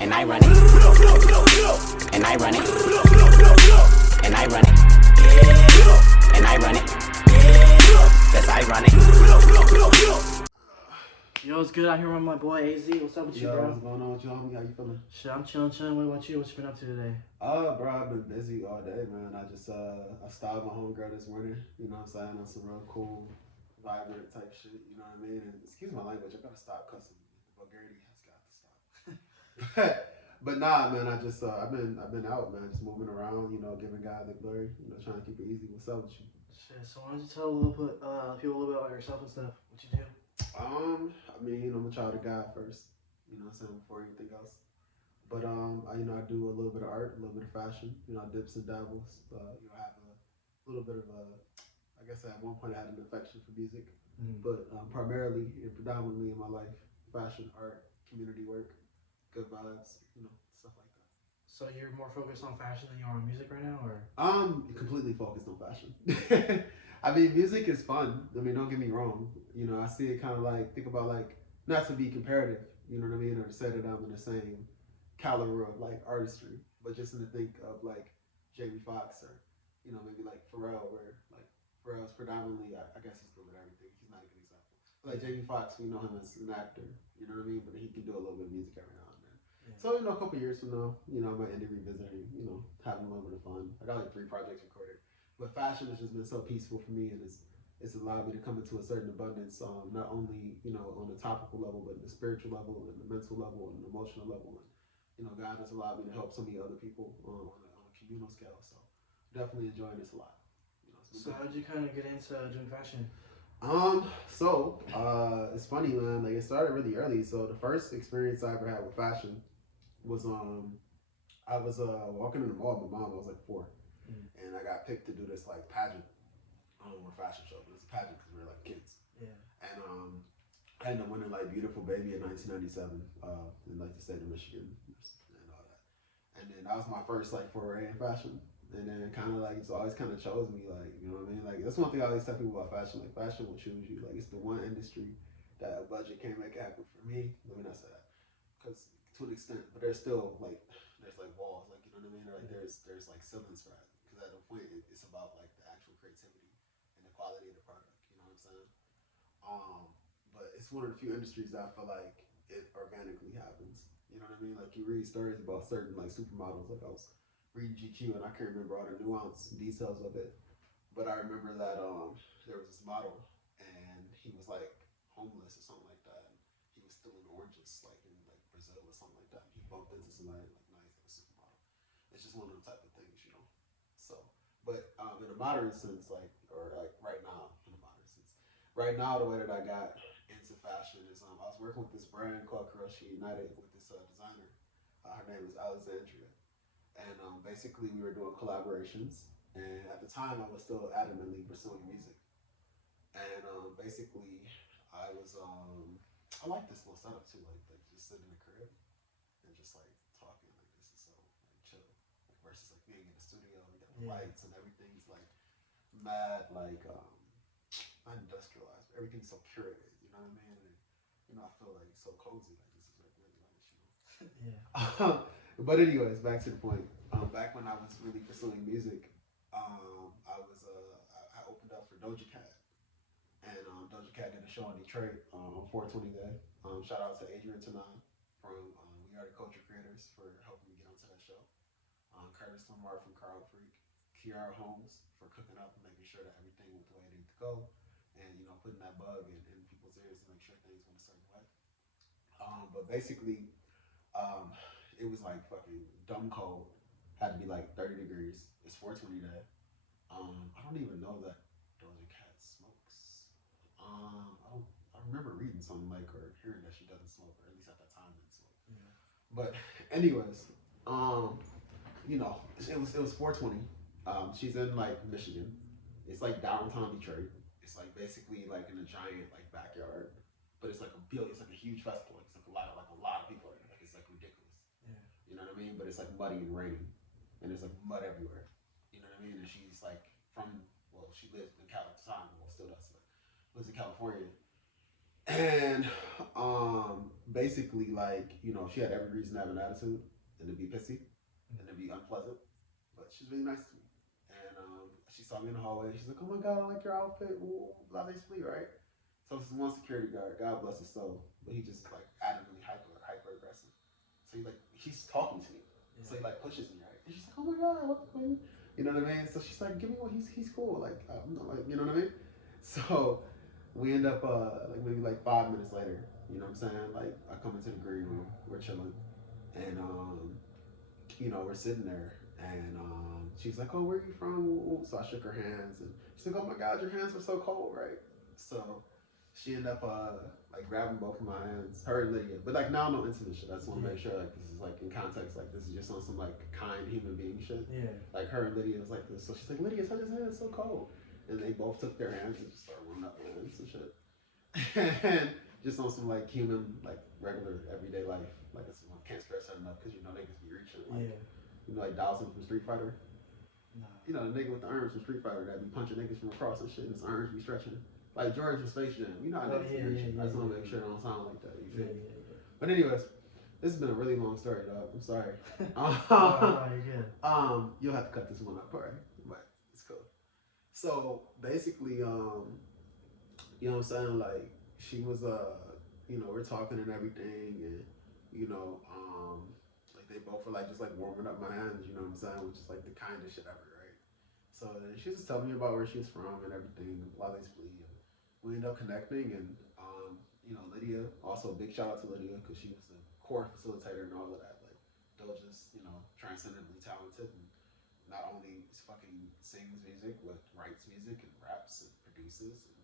And I run it. And I run it. And I run it. And I run it. Yes, I run it. Yo, it's good out here with my boy AZ. What's up with you, bro? What's going on with you, homie? How you feeling? Shit, I'm chilling. What about you? What you been up to today? Bro, I've been busy all day, man. I styled my homegirl this morning, you know what I'm saying, on some real cool, vibrant type shit, you know what I mean? And excuse my language, I gotta stop cussing. The vulgarity has got to stop. But nah, man, I've been out, man, just moving around, you know, giving God the glory, you know, trying to keep it easy. What's up with you? Shit, so why don't you tell people a little bit about yourself and stuff, what you do? I'm a child of God first, you know what I'm saying, before anything else. But I do a little bit of art, a little bit of fashion, you know, dips and dabbles. I have a little bit of I guess at one point I had an affection for music, but primarily and predominantly in my life, fashion, art, community work, good vibes, you know, stuff like that. So you're more focused on fashion than you are on music right now, or? I'm completely focused on fashion. I mean, music is fun. I mean, don't get me wrong. You know, I see it kind of like, think about like, not to be comparative, you know what I mean, or to say that I'm in the same caliber of like artistry, but just in the think of like Jamie Foxx or, you know, maybe like Pharrell, where like Pharrell's predominantly, I guess he's good with everything. He's not a good example. Like Jamie Foxx, we know him as an actor, you know what I mean, but he can do a little bit of music every now and then. Yeah. So, you know, a couple years from now, you know, I might end up revisiting, you know, having a little bit of fun. I got like 3 projects recorded, but fashion has just been so peaceful for me, and it's allowed me to come into a certain abundance, not only, you know, on the topical level, but the spiritual level and the mental level and the emotional level. And, you know, God has allowed me to help so many other people on a communal scale. So definitely enjoying this a lot. You know, so how did you kind of get into doing fashion? It's funny, man. Like, it started really early. So the first experience I ever had with fashion was I was walking in the mall with my mom. I was like 4, and I got picked to do this like pageant or fashion show. It was a pageant because we were like kids. Yeah. And I ended up winning like Beautiful Baby in 1997 in like the state of Michigan and all that. And then that was my first like foray in fashion. And then it kind of like, it's always kind of chose me, like, you know what I mean? Like, that's one thing I always tell people about fashion. Like, fashion will choose you. Like, it's the one industry that a budget can't make it happen for me. Let me not say that, because to an extent, but there's still like, there's like walls, like, you know what I mean? Or like there's like ceilings for that, because at a point it's about like the actual creativity and the quality of the product. You know what I'm saying? But it's one of the few industries that I feel like it organically happens. You know what I mean? Like, you read stories about certain like supermodels. Like, I was reading GQ and I can't remember all the nuance details of it, but I remember that there was this model and he was like homeless or something like that. And he was stealing oranges like in like Brazil or something like that. And he bumped into somebody like, nice, like a supermodel. It's just one of them type of things, you know. So, but in a modern sense, like, or like right now, in a modern sense, right now the way that I got into fashion is I was working with this brand called Kuroshi United with this designer. Her name is Alexandria. And basically we were doing collaborations, and at the time I was still adamantly pursuing music. And basically I was I like this little setup too, like just sitting in the crib and just like talking, like this is so like chill, like versus like being in the studio. We got the lights and everything's like mad, like not industrialized, but everything's so curated, you know what I mean? And, you know, I feel like so cozy, like this is like really nice, you know. Yeah. But anyways, back to the point. Back when I was really pursuing music, I opened up for Doja Cat, and Doja Cat did a show in Detroit on 420 Day. Shout out to Adrian Tanan from We Are the Culture Creators for helping me get onto that show. Curtis Lamar from Carl Freak, Kiara Holmes for cooking up and making sure that everything went the way it needed to go, and you know, putting that bug in people's ears to make sure things went a certain way. But basically, it was like fucking dumb cold. Had to be like 30 degrees. It's 420 Day. I don't even know that Doja Cat smokes. I remember reading something like, or hearing that she doesn't smoke, or at least at that time didn't smoke. Yeah. But anyways, you know, it was 420. She's in like Michigan. It's like downtown Detroit. It's like basically like in a giant like backyard, but it's like it's like a huge festival. It's like a lot of people are there. Like, it's like ridiculous. Yeah. You know what I mean? But it's like muddy and raining, and there's like mud everywhere. You know what I mean? And she's like she lived in California, well, still does, but lives in California. And basically, like, you know, she had every reason to have an attitude and to be pissy and to be unpleasant, but she's really nice to me. And she saw me in the hallway. She's like, "Oh my god, I like your outfit." Ooh, blah blah split, right? So this is one security guard. God bless his soul, but he just like adamantly hyper aggressive. So he like he's talking to me, so he like pushes me, right? And she's like, "Oh my god, what the fuck?" You know what I mean? So she's like, "Give me what he's cool." Like, like, you know what I mean? So we end up like maybe like 5 minutes later. You know what I'm saying? Like I come into the green room, we're chilling, and you know, we're sitting there, and she's like, "Oh, where are you from?" So I shook her hands, and she's like, "Oh my God, your hands are so cold, right?" So she ended up like grabbing both of my hands, her and Lydia, but like now no intimate shit. I just want to make sure like this is like in context, like this is just on some like kind human being shit. Yeah. Like her and Lydia was like this, so she's like, "Lydia, touch his hand, it's so cold," and they both took their hands and just started warming up their hands and shit, and just on some like human, like regular everyday life. Like it's, I can't stress that enough because you know niggas be reaching like. Yeah. You know, like Dawson from Street Fighter. Nah. You know, the nigga with the arms from Street Fighter that be punching niggas from across and shit, and his arms be stretching. Like George from Space Jam. You know how niggas be reaching. I just want to make sure it don't sound like that. You feel me? But anyways, this has been a really long story, dog. I'm sorry. You'll have to cut this one up, alright? But it's cool. So basically, you know what I'm saying? Like she was, you know, we're talking and everything, and you know, like they both were like just like warming up my hands, you know what I'm saying? Which is like the kindest shit ever, right? So then she was just telling me about where she's from and everything, while they split. And we ended up connecting, and you know, Lydia, also big shout out to Lydia because she was the core facilitator and all of that. Like Doja's, you know, transcendently talented and not only fucking sings music, but writes music and raps and produces and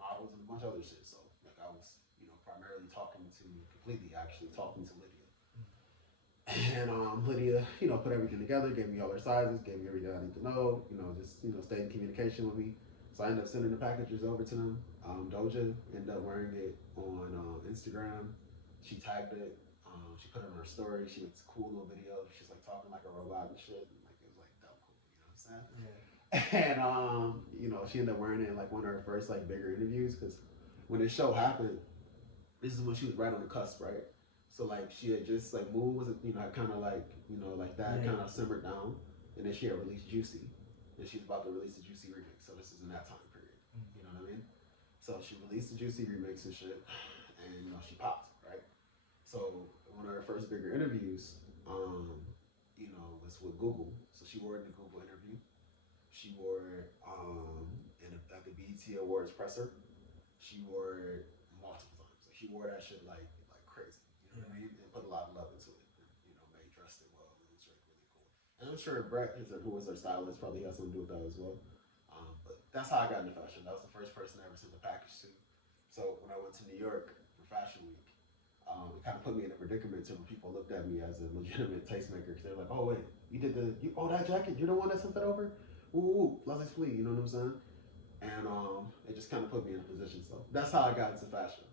models and a bunch of other shit. So like I was, you know, primarily completely actually talking to Lydia. And Lydia, you know, put everything together, gave me all her sizes, gave me everything I need to know, you know, just, you know, stayed in communication with me. So I ended up sending the packages over to them. Doja ended up wearing it on Instagram. She tagged it. She put it on her story. She makes a cool little video. She's like talking like a robot and shit. And like it was like dumb cool, you know what I'm saying? Yeah. And you know, she ended up wearing it in like one of her first like bigger interviews because when this show happened, this is when she was right on the cusp, right? So like she had just like Mood was, you know, kind of like, you know, like that kind of simmered down, and then she had released Juicy, and she's about to release the Juicy remix. So this is in that time period, you know what I mean? So she released the Juicy remix and shit, and you know she popped, right? So one of her first bigger interviews, you know, was with Google. So she wore it in the Google interview. She wore it at the BET Awards presser. She wore it multiple times. Like she wore that shit like crazy. You know what I mean? And put a lot of love into it. And, you know, May dressed it well. It was like really cool. And I'm sure Brett, who was her stylist, probably has something to do with that as well. But that's how I got into fashion. That was the first person I ever sent a package to. So when I went to New York for Fashion Week, it kind of put me in a predicament to when people looked at me as a legitimate tastemaker. Because they're like, "Oh wait, that jacket? You're the one that sent that over? Ooh, let's flee." You know what I'm saying? And it just kind of put me in a position. So that's how I got into fashion.